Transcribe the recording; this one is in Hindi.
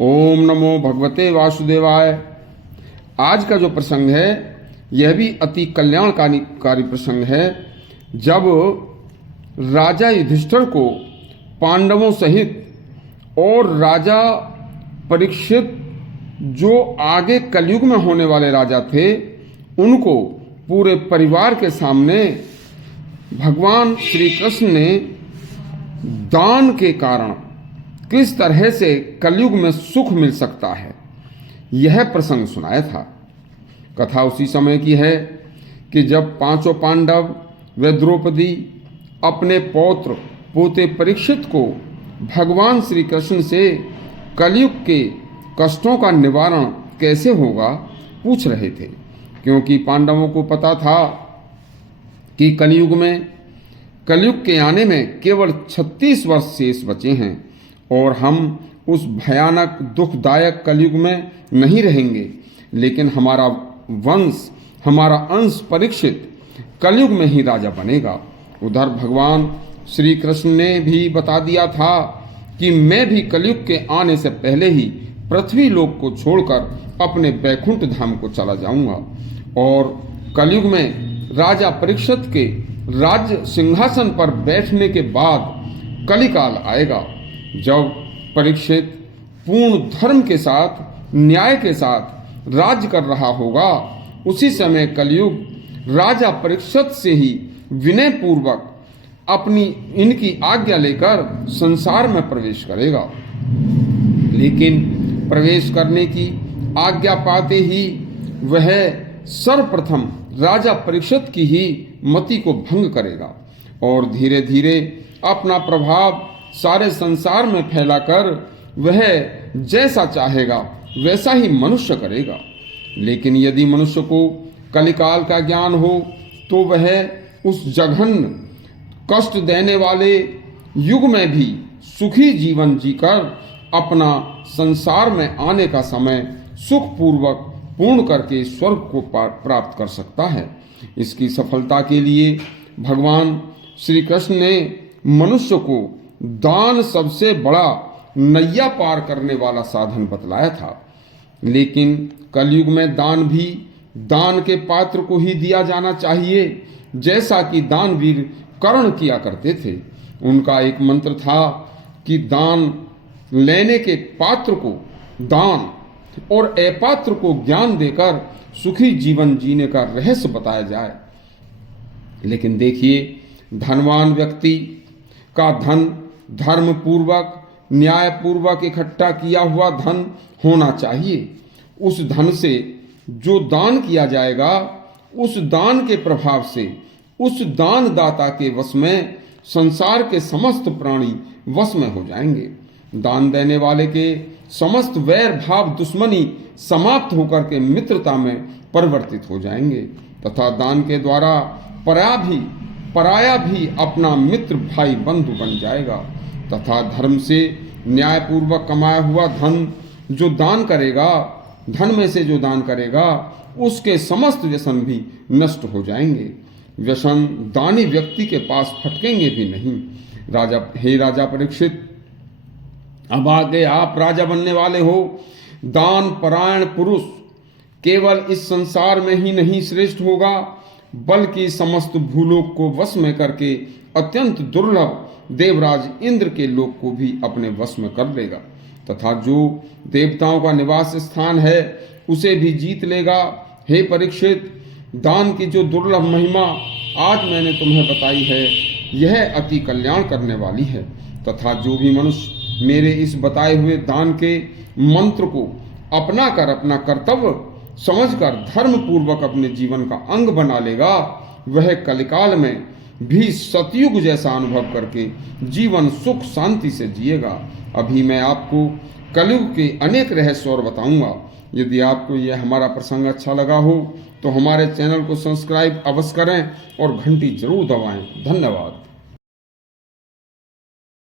ओम नमो भगवते वासुदेवाय। आज का जो प्रसंग है यह भी अति कल्याणकारी प्रसंग है। जब राजा युधिष्ठिर को पांडवों सहित और राजा परीक्षित जो आगे कलयुग में होने वाले राजा थे उनको पूरे परिवार के सामने भगवान श्री कृष्ण ने दान के कारण किस तरह से कलयुग में सुख मिल सकता है यह प्रसंग सुनाया था। कथा उसी समय की है कि जब पांचों पांडव व द्रौपदी अपने पौत्र पोते परीक्षित को भगवान श्री कृष्ण से कलयुग के कष्टों का निवारण कैसे होगा पूछ रहे थे, क्योंकि पांडवों को पता था कि कलयुग के आने में केवल 36 वर्ष शेष बचे हैं और हम उस भयानक दुखदायक कलयुग में नहीं रहेंगे, लेकिन हमारा वंश हमारा अंश परीक्षित कलयुग में ही राजा बनेगा। उधर भगवान श्री कृष्ण ने भी बता दिया था कि मैं भी कलयुग के आने से पहले ही पृथ्वी लोक को छोड़कर अपने बैकुंठ धाम को चला जाऊंगा और कलयुग में राजा परीक्षित के राज्य सिंहासन पर बैठने के बाद कलिकाल आएगा, जब परीक्षित पूर्ण धर्म के साथ न्याय के साथ राज्य कर रहा होगा। उसी समय कलयुग राजा परीक्षित से ही विनय पूर्वक अपनी इनकी आज्ञा लेकर संसार में प्रवेश करेगा, लेकिन प्रवेश करने की आज्ञा पाते ही वह सर्वप्रथम राजा परीक्षित की ही मति को भंग करेगा और धीरे धीरे अपना प्रभाव सारे संसार में फैलाकर वह जैसा चाहेगा वैसा ही मनुष्य करेगा। लेकिन यदि मनुष्य को कलिकाल का ज्ञान हो तो वह उस जघन्य कष्ट देने वाले युग में भी सुखी जीवन जीकर अपना संसार में आने का समय सुखपूर्वक पूर्ण करके स्वर्ग को प्राप्त कर सकता है। इसकी सफलता के लिए भगवान श्री कृष्ण ने मनुष्य को दान सबसे बड़ा नैया पार करने वाला साधन बतलाया था, लेकिन कलयुग में दान भी दान के पात्र को ही दिया जाना चाहिए, जैसा कि दानवीर कर्ण किया करते थे। उनका एक मंत्र था कि दान लेने के पात्र को दान और अपात्र को ज्ञान देकर सुखी जीवन जीने का रहस्य बताया जाए। लेकिन देखिए, धनवान व्यक्ति का धन धर्म पूर्वक न्याय पूर्वक इकट्ठा किया हुआ धन होना चाहिए। उस धन से जो दान किया जाएगा उस दान के प्रभाव से उस दानदाता के वश में संसार के समस्त प्राणी वश में हो जाएंगे। दान देने वाले के समस्त वैर भाव दुश्मनी समाप्त होकर के मित्रता में परिवर्तित हो जाएंगे तथा दान के द्वारा पराया भी अपना मित्र भाई बंधु बन जाएगा तथा धर्म से न्यायपूर्वक कमाया हुआ धन जो दान करेगा, धन में से जो दान करेगा उसके समस्त व्यसन भी नष्ट हो जाएंगे। व्यसन दानी व्यक्ति के पास फटकेंगे भी नहीं। हे राजा परीक्षित, अब आगे आप राजा बनने वाले हो। दान परायण पुरुष केवल इस संसार में ही नहीं श्रेष्ठ होगा, बल्कि समस्त भूलोक को वश में करके अत्यंत दुर्लभ देवराज इंद्र के लोक को भी अपने वश में कर लेगा तथा जो देवताओं का निवास स्थान है उसे भी जीत लेगा। हे परीक्षित, दान की जो दुर्लभ महिमा आज मैंने तुम्हें बताई है यह अति कल्याण करने वाली है तथा जो भी मनुष्य मेरे इस बताए हुए दान के मंत्र को अपना कर अपना कर्तव्य समझकर धर्म पूर्वक अपने जीवन का अंग बना लेगा, वह कलिकाल में भी सतयुग जैसा अनुभव करके जीवन सुख शांति से जिएगा। अभी मैं आपको कलयुग के अनेक रहस्य और बताऊंगा। यदि आपको यह हमारा प्रसंग अच्छा लगा हो तो हमारे चैनल को सब्सक्राइब अवश्य करें और घंटी जरूर दबाएं। धन्यवाद।